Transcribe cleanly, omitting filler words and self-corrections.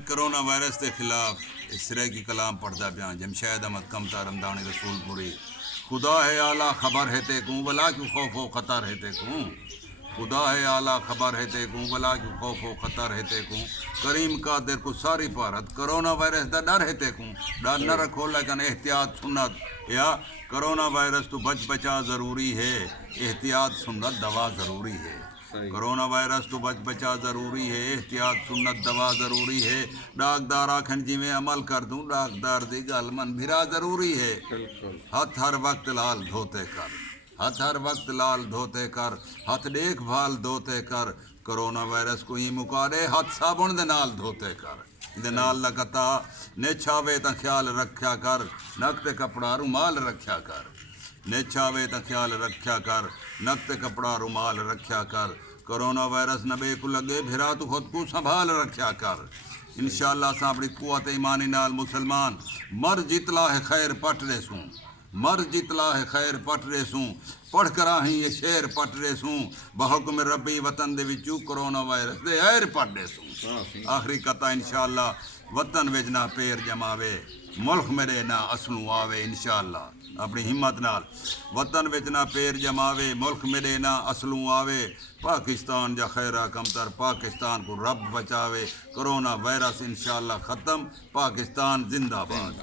corona virus کے خلاف اس طرح کی کلام پڑھتا پیا جمشید احمد کمتا رمضان رسول پوری خدا ہے اعلیٰ خبر ہے تے کوں بلا کیوں خوف و خطر ہے تے کوں خدا ہے اعلیٰ خبر ہے تے کوں بلا کیوں خوف و خطر ہے تے کوں کریم کا در کو ساری پارت کرونا وائرس دا ڈر ہے تے کوں ڈر نہ رکھو لیکن احتیاط سنت یا کرونا وائرس تو بچا ضروری ہے احتیاط سنت دوا ضروری ہے کرونا وائرس تو بچا ضروری ہے احتیاط سنت دوا ضروری ہے ڈاکدار آکھن جی میں عمل کر دوں ڈاکدار دی گل من بھرا ضروری ہے ہاتھ ہر وقت لال دھوتے کر ہاتھ ہر وقت لال دھوتے کر ہاتھ دیکھ بھال دھوتے کر کرونا وائرس کو ہی مکارے ہاتھ صابن دے نال دھوتے کر دے نال لگتا نیچھاوے تا خیال رکھیا کر نک تے کپڑا رومال رکھیا کر نیچھاوے تا خیال رکھیا کر نک تے کپڑا رومال رکھیا کر کرونا وائرس نبے کو لگے بھرا تو خود کو سنبھال رکھیا کر انشاءاللہ اساں اپنی قوت ایمانی نال مسلمان مر جتلا ہے خیر پٹ رے سوں مر جتلا ہے خیر پٹ رے سوں پڑھ کر آہیں یہ شعر پٹ رے سوں بحکم ربی وطن دے وچوں کرونا وائرس دے ایر پٹ رے سوں آخری قطع انشاءاللہ وطن وچ نہ پیر جماوے ملک میرے نہ اسلوں آوے انشاءاللہ اپنی ہمت نال وطن وچ نہ پیر جماوے ملک میرے نہ اسلوں آوے پاکستان جا خیرہ کمتر پاکستان کو رب بچاوے کرونا وائرس انشاءاللہ ختم پاکستان زندہ باد